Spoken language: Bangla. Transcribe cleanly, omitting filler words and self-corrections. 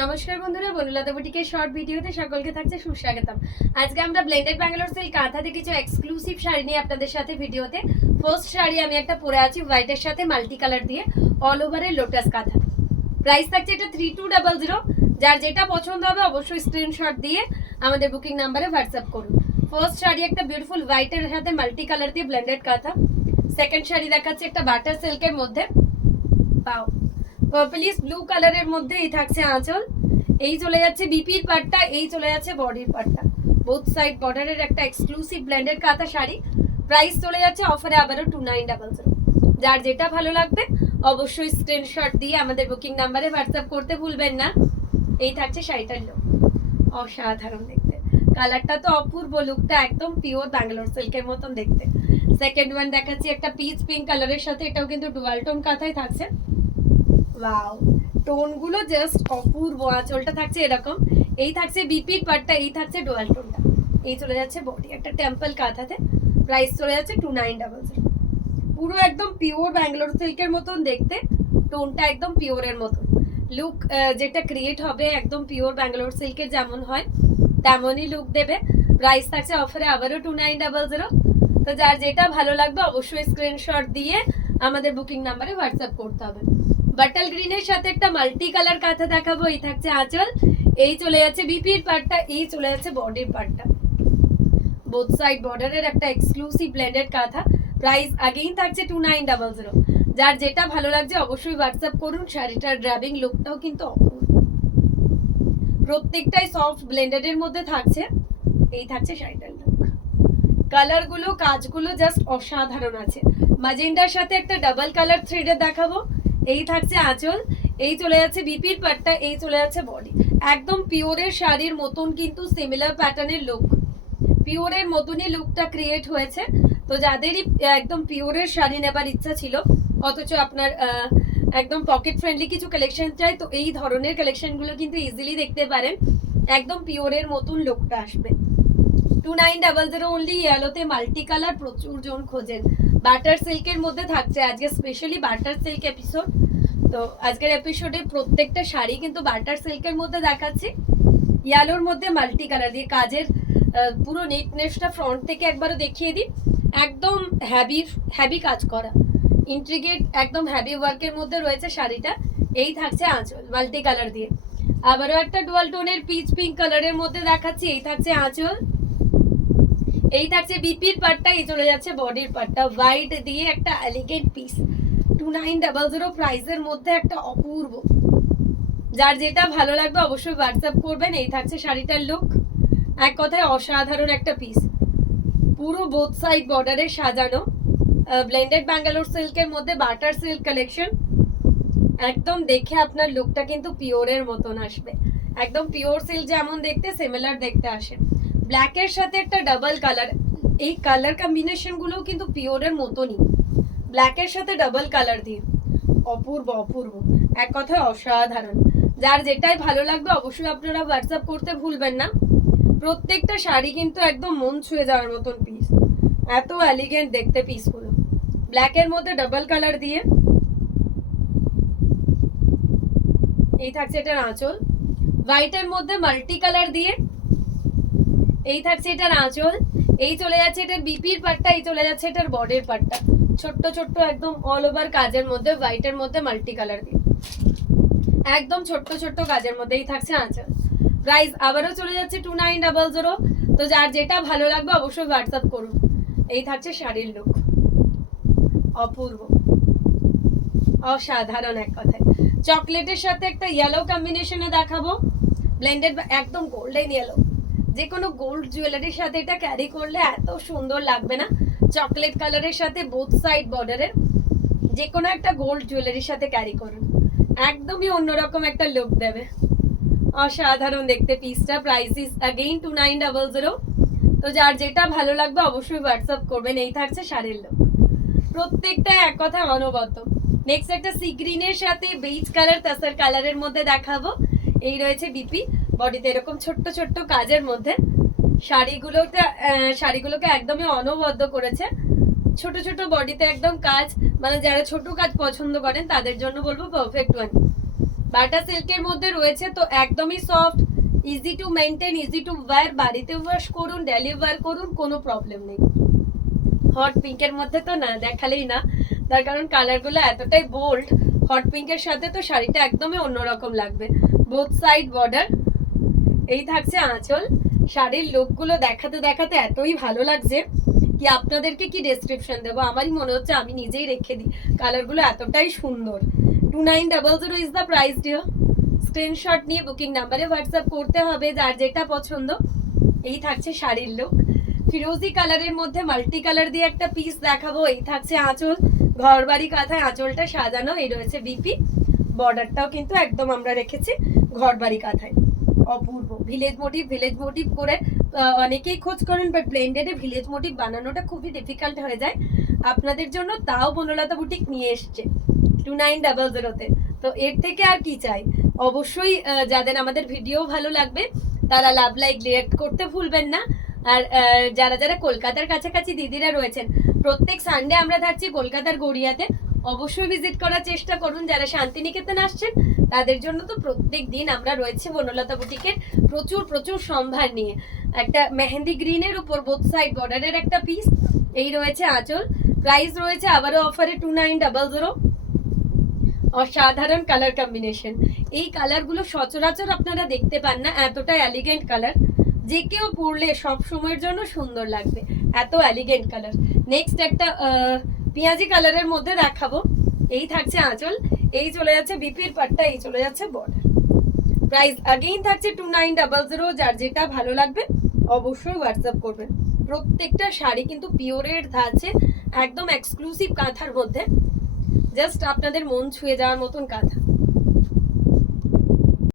নমস্কার বন্ধুরা, বনলতা বুটিকের শর্ট ভিডিওতে সকলকে থাকছে সুস্বাগতম। আজকে আমরা ব্লেন্ডেড ব্যাঙ্গালোর সিল্ক কাঁথাতে কিছু এক্সক্লুসিভ শাড়ি নিয়ে আপনাদের সাথে ভিডিওতে। ফার্স্ট শাড়ি আমি একটা পরে আছি হোয়াইটের সাথে মাল্টি কালার দিয়ে, অল ওভারের লোটাস কাঁথা। প্রাইস থাকছে এটা 3200। যার যেটা পছন্দ হবে অবশ্যই স্ক্রিনশট দিয়ে আমাদের বুকিং নাম্বারে হোয়াটসঅ্যাপ করুন। ফার্স্ট শাড়ি একটা বিউটিফুল হোয়াইটের সাথে মাল্টি কালার দিয়ে ব্লেন্ডেড কাঁথা। সেকেন্ড শাড়ি দেখাচ্ছে একটা বাটার সিল্কের মধ্যে, পাও পার্পলিশ ব্লু কালারের মধ্যে। এই থাকছে আঁচল, এই চলে যাচ্ছে বিপির পাটটা, এই চলে যাচ্ছে বডির পাটটা। বোথ সাইড বর্ডারের একটা এক্সক্লুসিভ ব্লেন্ডেড কাঁথা শাড়ি। প্রাইস চলে যাচ্ছে অফারে আবারও 2900। যার যেটা ভালো লাগবে অবশ্যই স্ক্রিনশট দিয়ে আমাদের বুকিং নাম্বারে হোয়াটসঅ্যাপ করতে ভুলবেন না। এই থাকছে শাড়িটার লুক, অসাধারণ দেখতে। কালারটা তো অপূর্ব, লুকটা একদম পিওর ব্যাঙ্গালোর সিল্কের মতন দেখতে। সেকেন্ড ওয়ান দেখাচ্ছি একটা পিচ পিঙ্ক কালারের সাথে, এটাও কিন্তু ডুয়াল টোন কাঁথায় থাকছে। ওয়াও, টোনগুলো জাস্ট অপূর্ব। আঁচলটা থাকছে এরকম, এই থাকছে বিপির পাটটা, এই থাকছে ডুয়াল টোনটা। এই চলে যাচ্ছে বডি একটা টেম্পল কাঁথাতে। প্রাইস চলে যাচ্ছে 2900। পুরো একদম পিওর ব্যাঙ্গালোর সিল্কের মতন দেখতে, টোনটা একদম পিওরের মতন। লুক যেটা ক্রিয়েট হবে একদম পিওর ব্যাঙ্গালোর সিল্কের যেমন হয় তেমনই লুক দেবে। প্রাইস থাকছে অফারে আবারও 2900। তো যার যেটা ভালো লাগবে অবশ্যই স্ক্রিনশট দিয়ে আমাদের বুকিং নাম্বারে হোয়াটসঅ্যাপ করতে হবে। বাটাল গ্রিনের সাথে একটা মাল্টি কালার কাঁথা দেখাবো। এই থাকছে আঁচল, এই চলে যাচ্ছে বিপির পাটটা, এই চলে যাচ্ছে বডির পাটটা। বোথ সাইড বর্ডারের একটা এক্সক্লুসিভ ব্লেন্ডেড কাঁথা। প্রাইস আগেই থাকছে 2900। যার যেটা ভালো লাগছে অবশ্যই হোয়াটসঅ্যাপ করুন। শাড়িটার গ্র্যাবিং লুকটাও কিন্তু অপূর্ব, প্রত্যেকটাই সফট ব্লেন্ডেডের মধ্যে থাকছে। এই থাকছে শাড়িটার লুক, কালারগুলো কাজগুলো জাস্ট অসাধারণ আছে। ম্যাজেন্ডার সাথে একটা ডাবল কালার থ্রেডে দেখাবো। এই থাকছে আঁচল, এই চলে যাচ্ছে বিপির পাটটা, এই চলে যাচ্ছে বডি। একদম পিওরের শাড়ির মতন কিন্তু সিমিলার প্যাটার্নের লুক, পিওরের মতনই লুকটা ক্রিয়েট হয়েছে। তো যাদেরই একদম পিওরের শাড়ি নেবার ইচ্ছা ছিল অথচ আপনার একদম পকেট ফ্রেন্ডলি কিছু কালেকশন চাই, তো এই ধরনের কালেকশনগুলো কিন্তু ইজিলি দেখতে পারেন। একদম পিওরের মতন লুকটা আসবে। 2900 অনলি। ইয়েলোতে মাল্টি কালার প্রচুর জন খোঁজেন। বাটার সিল্কের মধ্যে থাকছে আজকে স্পেশালি বাটার সিল্ক এপিসোড। তো আজকের এপিসোডে প্রত্যেকটা শাড়ি কিন্তু বাটার সিল্কের মধ্যে দেখাচ্ছি। ইয়েলোর মধ্যে মাল্টি কালার দিয়ে কাজের পুরো নিটনেসটা ফ্রন্ট থেকে একবারও দেখিয়ে দিই। একদম হ্যাভি কাজ করা, ইন্ট্রিগেট একদম হ্যাভি ওয়ার্কের মধ্যে রয়েছে শাড়িটা। এই থাকছে আঁচল মাল্টি কালার দিয়ে, আবারও একটা ডুয়াল টোনের পিচ পিঙ্ক কালারের মধ্যে দেখাচ্ছি। এই থাকছে আঁচল, এই থাকছে বিপির পাটটা, এই চলে যাচ্ছে বডির পাটটা। হোয়াইট দিয়ে একটা এলিগেন্ট পিস, 2900 প্রাইসের মধ্যে একটা অপূর্ব। যার যেটা ভালো লাগবে অবশ্যই হোয়াটসঅ্যাপ করবেন। এই থাকছে শাড়িটার লুক, এক কথায় অসাধারণ একটা পিস। পুরো বোথ সাইড বর্ডারে সাজানো ব্লেন্ডেড ব্যাঙ্গালোর সিল্কের মধ্যে বাটার সিল্ক কালেকশন। একদম দেখে আপনার লুকটা কিন্তু পিওরের মতন আসবে। একদম পিওর সিল্ক যেমন দেখতে সিমিলার দেখতে আসে। ব্ল্যাকের সাথে একটা ডাবল কালার, এই কালার কম্বিনেশন গুলো কিন্তু পিওরের মতনই, ব্ল্যাকের সাথে ডাবল কালার দিয়ে অপূর্ব অপূর্ব, এক কথায় অসাধারণ। যার যেটাই ভালো লাগবে অবশ্যই আপনারা হোয়াটসঅ্যাপ করতে ভুলবেন না। প্রত্যেকটা শাড়ি কিন্তু একদম মন ছুঁয়ে যাওয়ার মতন পিস, এত এলিগেন্ট দেখতে পিসগুলো। ব্ল্যাকের মধ্যে ডাবল কালার দিয়ে। এই থাকছে এটার আঁচল, হোয়াইটের মধ্যে মাল্টি কালার দিয়ে। এই থাকছে এটার আঁচল, এই চলে যাচ্ছে এটার বিপির পাটটা, এই চলে যাচ্ছে এটার বডির পাটটা। ছোট্ট ছোট্ট একদম অল ওভার কাজের মধ্যে, হোয়াইটের মধ্যে মাল্টি কালার দিয়ে একদম ছোট্ট ছোট্ট কাজের মধ্যে। এই থাকছে আঁচল। প্রাইস আবারও চলে যাচ্ছে 2900। তো যার যেটা ভালো লাগবে অবশ্যই হোয়াটসঅ্যাপ করুন। এই থাকছে শাড়ির লুক, অপূর্ব অসাধারণ, এক কথায়। চকলেটের সাথে একটা ইয়েলো কম্বিনেশনে দেখাবো, ব্লেন্ডেড একদম গোল্ডেন ইয়েলো। যে কোনো গোল্ড জুয়েলারির সাথে এটা ক্যারি করলে এত সুন্দর লাগবে না। চকলেট কালারের সাথে বোথ সাইড বর্ডারের যে কোনো একটা গোল্ড জুয়েলারির সাথে ক্যারি করুন, একদমই অন্যরকম একটা লুক দেবে। অসাধারণ দেখতে পিসটা। Price is again 2900। তো যার যেটা ভালো লাগবে অবশ্যই হোয়াটসঅ্যাপ করবেন। এই থাকছে শাড়ির লুক, প্রত্যেকটা এক কথায় অনবদ্য। নেক্সট একটা সি গ্রিনের সাথে বেজ কালার তাসার কালারের মধ্যে দেখাবো। এই রয়েছে বিপি, বডিতে এরকম ছোট্ট ছোট্ট কাজের মধ্যে। শাড়িগুলোকে একদমই অনবদ্য করেছে। ছোট ছোট বডিতে একদম কাজ, মানে যারা ছোট কাজ পছন্দ করেন তাদের জন্য বলবো পারফেক্ট ওয়ান। বাটা সিল্কের মধ্যে রয়েছে, তো একদমই soft, easy to maintain, easy to wire, বাড়িতে ওয়াশ করুন, ডেলি ওয়্যার করুন, কোনো প্রবলেম নেই। হট পিঙ্কের মধ্যে তো না দেখালেই না, তার কারণ কালারগুলো এতটাই বোল্ড। হট পিঙ্কের সাথে তো শাড়িটা একদমই অন্যরকম লাগবে। বোথ সাইড বর্ডার, এই থাকছে আঁচল। শাড়ির লুকগুলো দেখাতে দেখাতে এতই ভালো লাগছে কি আপনাদেরকে কি ডেসক্রিপশন দেবো, আমারই মনে হচ্ছে আমি নিজেই রেখে দিই, কালারগুলো এতটাই সুন্দর। 2900 is the price dear. Screenshot নিয়ে বুকিং নাম্বারে হোয়াটসঅ্যাপ করতে হবে যার যেটা পছন্দ। এই থাকছে শাড়ির লুক। ফিরোজি কালারের মধ্যে মাল্টি কালার দিয়ে একটা পিস দেখাবো। এই থাকছে আঁচল, ঘরবাড়ি কাঁথায় আঁচলটা সাজানো। এই রয়েছে বিপি, বর্ডারটাও কিন্তু একদম আমরা রেখেছি ঘরবাড়ি কাঁথায়। অপূর্ব ভিলেজ মোটিভ করে অনেকেই খোঁজ করেন, বাট ব্লেন্ডেডে ভিলেজ মোটিভ বানানোটা খুবই ডিফিকাল্ট হয়ে যায় আপনাদের জন্য, তাও বনলতা বুটিক নিয়ে এসছে 2900-তে। তো এর থেকে আর কি চাই। অবশ্যই যাদের আমাদের ভিডিও ভালো লাগবে তারা লাভ লাইক রিঅ্যাক্ট করতে ভুলবেন না। আর যারা যারা কলকাতার কাছাকাছি দিদিরা রয়েছেন, প্রত্যেক সানডে আমরা থাকছি কলকাতার গড়িয়াতে, অবশ্যই ভিজিট করার চেষ্টা করুন। যারা শান্তিনিকেতন আসছেন তাদের জন্য তো প্রত্যেক দিন আমরা রয়েছে বনলতা বুটিকের প্রচুর প্রচুর সম্ভার নিয়ে। একটা মেহেন্দি গ্রিনের উপর বোথ সাইড বর্ডারের একটা পিস, এই রয়েছে আঁচল। প্রাইস রয়েছে আবারও অফারে 2900। অসাধারণ কালার কম্বিনেশন, এই কালারগুলো সচরাচর আপনারা দেখতে পান না, এতটা এলিগেন্ট কালার, যে কেউ পরলে সব সময়ের জন্য সুন্দর লাগবে, এত এলিগেন্ট কালার। নেক্সট একটা পেঁয়াজি কালারের মধ্যে দেখাবো। এই থাকছে আঁচল, এই চলে যাচ্ছে বিপির পাট্টা, এই চলে যাচ্ছে বর্ডার। প্রাইস আগেইন থাকছে 2900। যার যেটা ভালো লাগবে অবশ্যই হোয়াটসঅ্যাপ করবেন। প্রত্যেকটা শাড়ি কিন্তু পিওরের ধাঁচে, একদম এক্সক্লুসিভ কাঁথার মধ্যে, জাস্ট আপনাদের মন ছুঁয়ে যাওয়ার মতন কাঁথা।